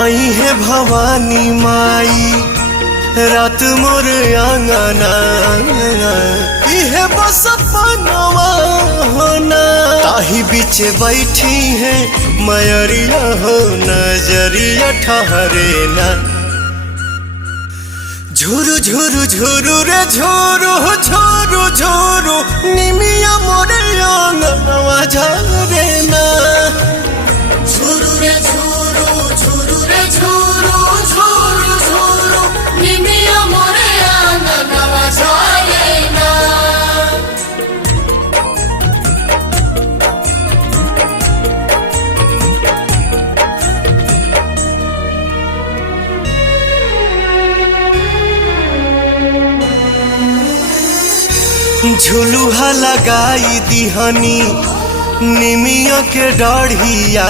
आई है भवानी माई रात मोर आंगना इहे बस पनवा होना ताही बीच बैठी है मयरिया हो नजरिया ठहरे ना झुरु झुरु झुरु रे झुरु झुरु झुरु निमिया मोरे आंगनवा झरे ना झुरु रे झुरु झुरु रे झुरु झुरु झुरु निमिया मोरे आंगनवा झरे ना। झुलुहा लगाई दिहनी निमिया के डाढ़िया।